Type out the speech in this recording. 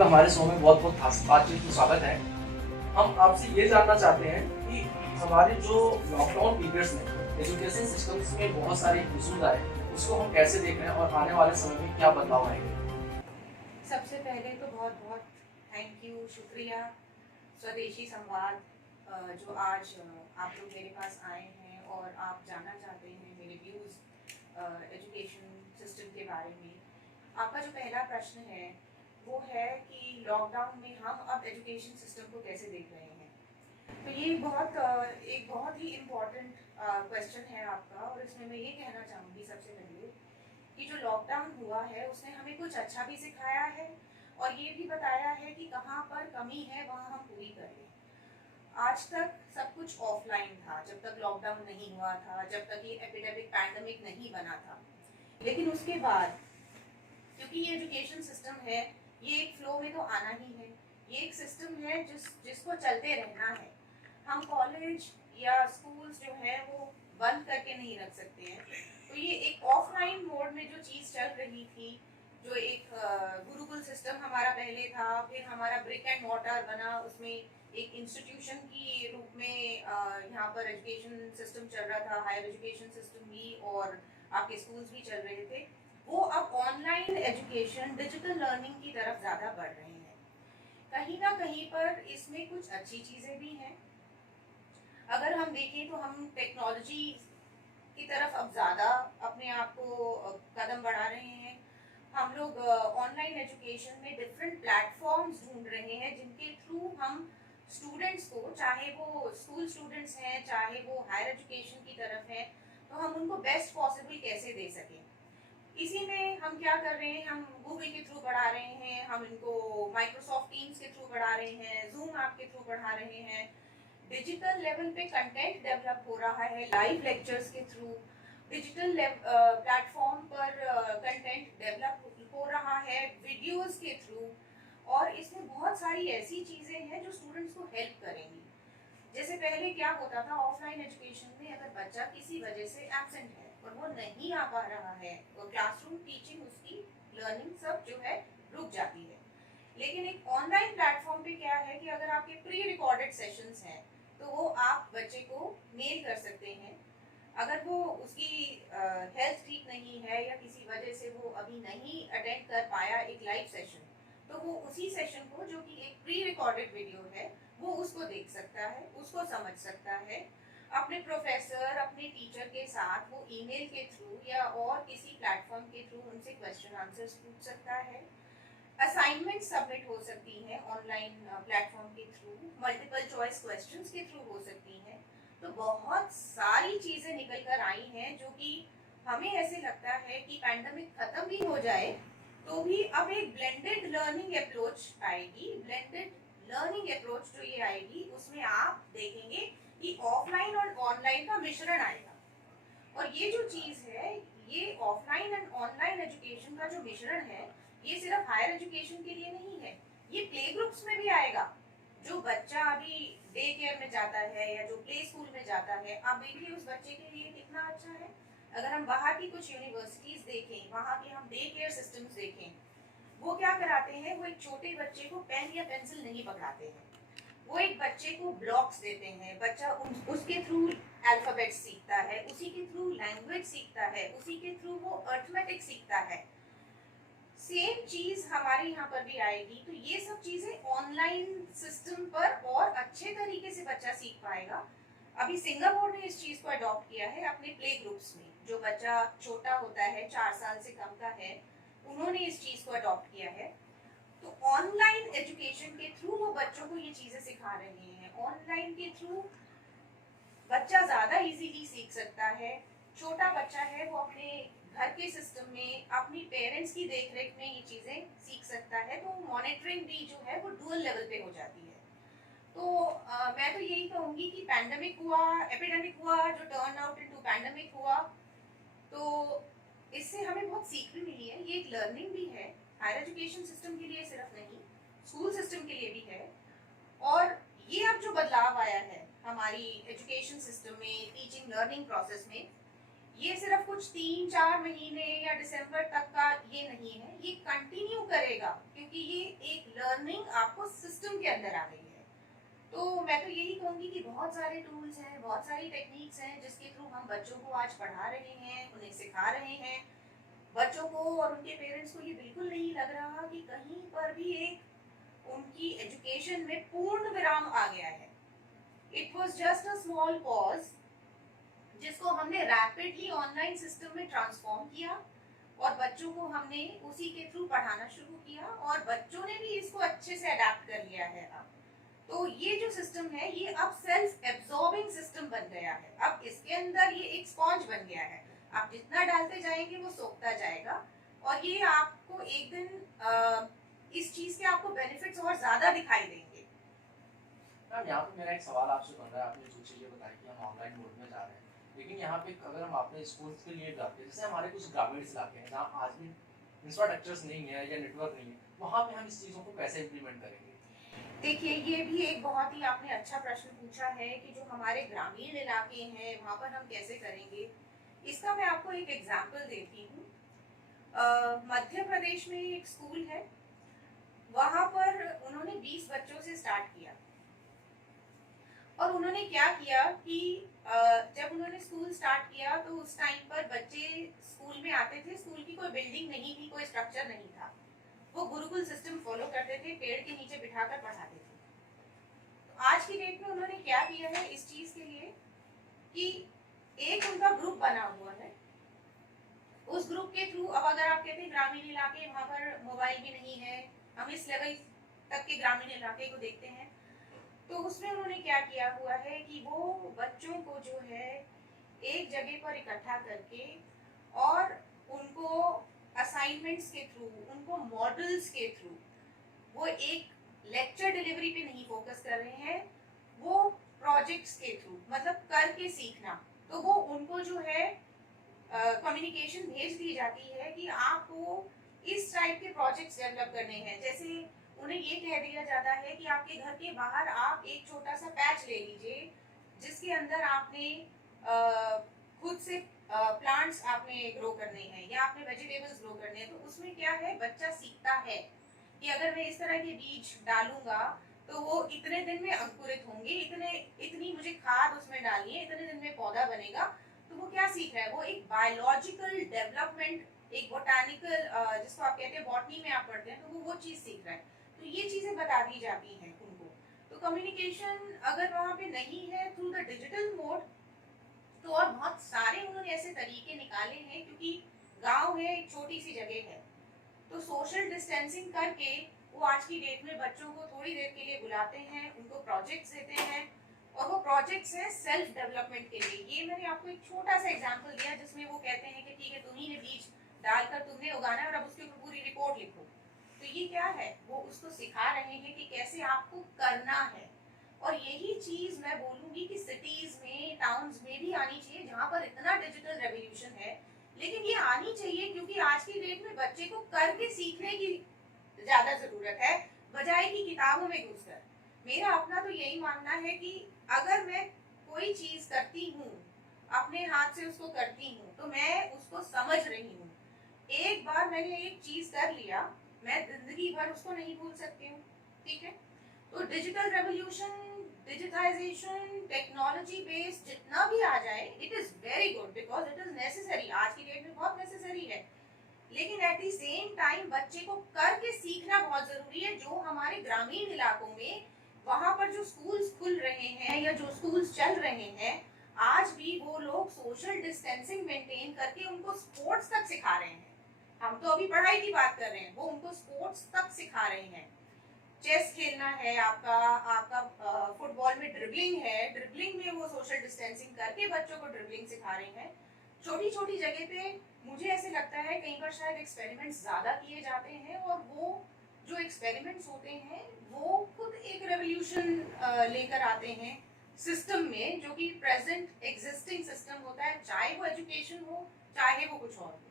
आपका हमारे शो में बहुत बहुत बातचीत में स्वागत है। हम आपसे ये जानना चाहते हैं कि हमारे जो लॉकडाउन पीरियड्स में एजुकेशन सिस्टम्स में बहुत सारे इश्यूज आए, उसको हम कैसे देख रहे हैं और आने वाले समय में क्या बदलाव आएंगे? सबसे पहले तो बहुत बहुत थैंक यू, शुक्रिया स्वदेशी संवाद जो आज आप लोग मेरे पास आए हैं और आप जानना चाहते हैं मेरे व्यूज़ एजुकेशन सिस्टम के बारे में। आपका जो पहला प्रश्न है वो है कि लॉकडाउन में हम अब एजुकेशन सिस्टम को कैसे देख रहे हैं। तो ये एक बहुत ही इम्पॉर्टेंट क्वेश्चन है आपका, और इसमें मैं ये कहना चाहूँगी सबसे पहले कि जो लॉकडाउन हुआ है उसने हमें कुछ अच्छा भी सिखाया है और ये भी बताया है कि कहाँ पर कमी है वहाँ हम पूरी करें। आज तक सब कुछ ऑफलाइन था, जब तक लॉकडाउन नहीं हुआ था, जब तक ये एपिडेमिक पैंडेमिक नहीं बना था। लेकिन उसके बाद क्योंकि ये एजुकेशन सिस्टम है, ये एक फ्लो में तो आना ही है, ये एक सिस्टम है जिसको चलते रहना है। हम कॉलेज या स्कूल्स जो है वो बंद करके नहीं रख सकते हैं। तो ये एक ऑफलाइन मोड में जो चीज़ चल रही थी, जो एक गुरुकुल सिस्टम हमारा पहले था, फिर हमारा ब्रिक एंड मॉर्टर बना, उसमें एक इंस्टीट्यूशन की रूप में यहाँ पर एजुकेशन सिस्टम चल रहा था, हायर एजुकेशन सिस्टम भी, और आपके स्कूल्स भी चल रहे थे। वो अब ऑनलाइन एजुकेशन, डिजिटल लर्निंग की तरफ ज़्यादा बढ़ रहे हैं। कहीं ना कहीं पर इसमें कुछ अच्छी चीज़ें भी हैं। अगर हम देखें तो हम टेक्नोलॉजी की तरफ अब ज़्यादा अपने आप को कदम बढ़ा रहे हैं। हम लोग ऑनलाइन एजुकेशन में डिफरेंट प्लेटफॉर्म्स ढूंढ रहे हैं जिनके थ्रू हम स्टूडेंट्स को, चाहे वो स्कूल स्टूडेंट्स हैं चाहे वो हायर एजुकेशन की तरफ हैं, तो हम उनको बेस्ट पॉसिबल कैसे दे सकें। इसी में हम क्या कर रहे हैं, हम गूगल के थ्रू पढ़ा रहे हैं, हम इनको माइक्रोसॉफ्ट टीम्स के थ्रू पढ़ा रहे हैं, जूम ऐप के थ्रू पढ़ा रहे हैं। डिजिटल लेवल पे कंटेंट डेवलप हो रहा है लाइव लेक्चर्स के थ्रू। डिजिटल प्लेटफॉर्म पर कंटेंट डेवलप हो रहा है वीडियोस के थ्रू। और इसमें बहुत सारी ऐसी चीज़ें हैं जो स्टूडेंट्स को हेल्प करेंगी। जैसे पहले क्या होता था ऑफलाइन एजुकेशन में, अगर बच्चा किसी वजह से एब्सेंट है और वो नहीं आ पा रहा है, और क्लासरूम टीचिंग, उसकी लर्निंग सब जो है रुक जाती है। लेकिन एक ऑनलाइन प्लेटफॉर्म पे क्या है कि अगर आपके प्री रिकॉर्डेड सेशंस हैं तो वो आप बच्चे को मेल कर सकते हैं। अगर वो उसकी हेल्थ ठीक नहीं है या किसी वजह से वो अभी नहीं अटेंड कर पाया एक लाइव सेशन, तो वो उसी सेशन को, जो कि एक प्री रिकॉर्डेड वीडियो है, वो उसको देख सकता है, उसको समझ सकता है। अपने प्रोफेसर, अपने टीचर के साथ वो ईमेल के थ्रू या और किसी प्लेटफॉर्म के थ्रू उनसे क्वेश्चन आंसर्स पूछ सकता है। असाइनमेंट सबमिट हो सकती हैं ऑनलाइन प्लेटफॉर्म के थ्रू, मल्टीपल चॉइस क्वेश्चंस के थ्रू हो सकती हैं। तो बहुत सारी चीज़ें निकल कर आई हैं जो कि हमें ऐसे लगता है कि पैंडेमिक खत्म भी हो जाए तो भी अब एक ब्लेंडेड लर्निंग अप्रोच आएगी। ब्लेंडेड लर्निंग अप्रोच जो ये आएगी उसमें आप देखेंगे कि ऑफलाइन और ऑनलाइन का मिश्रण आएगा। और ये जो चीज़ है, ये ऑफलाइन एंड ऑनलाइन एजुकेशन का जो मिश्रण है, ये सिर्फ हायर एजुकेशन के लिए नहीं है, ये प्ले ग्रुप्स में भी आएगा। जो बच्चा अभी डे केयर में जाता है या जो प्ले स्कूल में जाता है, आप देखिए उस बच्चे के लिए कितना अच्छा है। अगर हम बाहर की कुछ यूनिवर्सिटीज देखें, वहाँ के हम डे केयर सिस्टम्स देखें, वो क्या कराते हैं, वो एक छोटे बच्चे को पेन या पेंसिल नहीं पकड़ाते हैं, वो एक बच्चे को ब्लॉक्स देते हैं। बच्चा उसके थ्रू अल्फाबेट सीखता है, उसी के थ्रू लैंग्वेज सीखता है, उसी के थ्रू वो अर्थमेटिक सीखता है। सेम चीज हमारे यहाँ पर भी आएगी। तो ये सब चीजें ऑनलाइन सिस्टम पर और अच्छे तरीके से बच्चा सीख पाएगा। अभी सिंगापुर ने इस चीज को अडॉप्ट किया है अपने प्ले ग्रुप्स में। जो बच्चा छोटा होता है, 4 साल से कम का है, उन्होंने इस चीज को अडॉप्ट किया है। तो ऑनलाइन एजुकेशन के थ्रू वो बच्चों को ये चीजें सिखा रहे हैं। ऑनलाइन के थ्रू बच्चा ज्यादा इजीली सीख सकता है। छोटा बच्चा है वो अपने घर के सिस्टम में अपनी पेरेंट्स की देखरेख में ये चीजें सीख सकता है। तो मॉनिटरिंग भी जो है वो डुअल लेवल पे हो जाती है। तो मैं तो यही कहूंगी कि पैंडेमिक हुआ, एपिडेमिक हुआ, जो टर्न आउट इनटू पैंडेमिक हुआ, तो इससे हमें बहुत सीख भी मिली है। ये एक लर्निंग भी है हायर एजुकेशन सिस्टम के लिए, सिर्फ नहीं, स्कूल सिस्टम के लिए भी है। और ये अब जो बदलाव आया है हमारी एजुकेशन सिस्टम में, टीचिंग लर्निंग प्रोसेस में, ये सिर्फ कुछ 3-4 महीने या दिसंबर तक का ये नहीं है, ये कंटिन्यू करेगा, क्योंकि ये एक लर्निंग आपको सिस्टम के अंदर आ गई है। तो मैं तो यही कहूँगी कि बहुत सारे टूल्स हैं, बहुत सारी टेक्निक्स हैं जिसके थ्रू हम बच्चों को आज पढ़ा रहे हैं, उन्हें सिखा रहे हैं। बच्चों को और उनके पेरेंट्स को ये बिल्कुल नहीं लग रहा कि कहीं पर भी एक उनकी एजुकेशन में पूर्ण विराम आ गया है। It was just a small pause जिसको हमने रैपिडली ऑनलाइन सिस्टम में ट्रांसफॉर्म किया और बच्चों को हमने उसी के थ्रू पढ़ाना शुरू किया और बच्चों ने भी इसको अच्छे से अडेप्ट कर लिया है। अब तो ये जो सिस्टम है ये अब सेल्फ एब्जॉर्बिंग सिस्टम बन गया है। अब इसके अंदर ये एक स्पॉन्ज बन गया है, आप जितना डालते जाएंगे वो सोखता जाएगा और ये आपको एक दिन इस चीज के आपको बेनिफिट्स और ज्यादा दिखाई देंगे। मैम यहाँ पे मेरा एक सवाल आपसे बन रहा है, आपने जो चीज़ें बताई कि हम ऑनलाइन मोड में जा रहे हैं, लेकिन यहाँ पे अगर हम अपने स्कूल्स के लिए जाते हैं, जैसे हमारे कुछ ग्रामीण इलाके हैं जहाँ आज भी इंफ्रास्ट्रक्चर्स नहीं है या नेटवर्क नहीं है, वहाँ पे हम इस चीज़ों को कैसे इम्प्लीमेंट करेंगे? देखिए, ये भी एक बहुत ही आपने अच्छा प्रश्न पूछा है कि जो हमारे ग्रामीण इलाके हैं वहाँ पर हम कैसे करेंगे। इसका मैं आपको एक एग्जाम्पल देती हूँ। मध्य प्रदेश में एक स्कूल है, वहाँ पर उन्होंने 20 बच्चों से स्टार्ट किया और उन्होंने क्या किया कि जब उन्होंने स्कूल स्टार्ट किया तो उस टाइम पर बच्चे स्कूल में आते थे, स्कूल की कोई बिल्डिंग नहीं थी, कोई स्ट्रक्चर नहीं था, वो गुरुकुल सिस्टम फॉलो करते थे, पेड़ के नीचे बिठाकर पढ़ाते थे। तो आज की डेट में उन्होंने क्या किया है इस चीज के लिए कि एक उनका ग्रुप बना हुआ है। उस ग्रुप के थ्रू अब अगर आप कहते हैं ग्रामीण इलाके वहां पर मोबाइल भी नहीं है, हम इस लेवल तक के ग्रामीण इलाके को देखते हैं, तो उसमें उन्होंने क्या किया हुआ है कि वो बच्चों को जो है एक जगह पर इकट्ठा करके और उनको असाइनमेंट्स के थ्रू, उनको मॉडल्स के थ्रू, वो एक लेक्चर डिलीवरी पे नहीं फोकस कर रहे हैं, वो प्रोजेक्ट्स के थ्रू, मतलब करके सीखना। तो वो उनको जो है कम्युनिकेशन भेज दी जाती है कि आपको इस टाइप के प्रोजेक्ट्स डेवलप करने हैं। जैसे उन्हें ये कह दिया जाता है कि आपके घर के बाहर आप एक छोटा सा पैच ले लीजिए जिसके अंदर आपने खुद से प्लांट्स आपने ग्रो करने हैं या आपने वेजिटेबल्स ग्रो करने हैं। तो उसमें क्या है, बच्चा सीखता है कि अगर मैं इस तरह के बीज डालूंगा तो वो इतने दिन में अंकुरित होंगे, इतनी मुझे खाद उसमें डालनी है, इतने दिन में पौधा बनेगा। तो वो क्या सीख रहा है, वो एक बायोलॉजिकल डेवलपमेंट, एक बोटानिकल, जिसको आप कहते हैं बॉटनी में आप पढ़ते हैं, तो वो चीज सीख रहा है। तो ये चीजें बता दी जाती हैं उनको। तो कम्युनिकेशन अगर वहाँ पे नहीं है थ्रू द डिजिटल मोड, तो और बहुत सारे उन्होंने ऐसे तरीके निकाले हैं, क्योंकि गांव है, एक छोटी सी जगह है, तो सोशल डिस्टेंसिंग करके वो आज की डेट में बच्चों को थोड़ी देर के लिए बुलाते हैं, उनको प्रोजेक्ट्स देते हैं और वो प्रोजेक्ट्स हैं सेल्फ डेवलपमेंट के लिए। ये मैंने आपको एक छोटा सा एग्जांपल दिया जिसमें वो कहते हैं कि ठीक है, तुम्ही ने बीज डालकर तुमने उगाना है और अब उसके ऊपर पूरी रिपोर्ट लिखो। तो ये क्या है, वो उसको सिखा रहे हैं कि कैसे आपको करना है। और यही चीज मैं बोलूंगी कि सिटीज में, टाउन्स में भी आनी चाहिए जहाँ पर इतना डिजिटल रेवोल्यूशन है। लेकिन ये आनी चाहिए क्योंकि आज की डेट में बच्चे को करके सीखने की ज्यादा जरूरत है, बजाय कि किताबों में घुसकर। मेरा अपना तो यही मानना है कि अगर मैं कोई चीज करती हूँ, अपने हाथ से उसको करती हूँ, तो मैं उसको समझ रही हूँ। एक बार मैंने एक चीज कर लिया, मैं जिंदगी भर उसको नहीं भूल सकती हूँ। ठीक है, तो digital revolution, digitisation, technology based जितना भी आ जाए, it is very good because it is necessary, आज की डेट में बहुत नेसेसरी है। लेकिन एट द सेम टाइम बच्चे को करके सीखना बहुत जरूरी है। जो हमारे ग्रामीण इलाकों में वहां पर जो स्कूल्स खुल रहे हैं या जो स्कूल्स चल रहे हैं, आज भी वो लोग सोशल डिस्टेंसिंग मेंटेन करके उनको स्पोर्ट्स तक सिखा रहे हैं। हम तो अभी पढ़ाई की बात कर रहे हैं, वो उनको स्पोर्ट्स तक सिखा रहे हैं। चेस खेलना है आपका फुटबॉल में ड्रिबलिंग है, ड्रिबलिंग में वो सोशल डिस्टेंसिंग करके बच्चों को ड्रिबलिंग सिखा रहे हैं। छोटी छोटी जगह पे मुझे ऐसे लगता है कई बार शायद एक्सपेरिमेंट्स ज़्यादा किए जाते हैं और वो जो एक्सपेरिमेंट्स होते हैं वो खुद एक रेवोल्यूशन लेकर आते हैं सिस्टम में, जो कि प्रेजेंट एग्जिस्टिंग सिस्टम होता है, चाहे वो एजुकेशन हो चाहे वो कुछ और हो।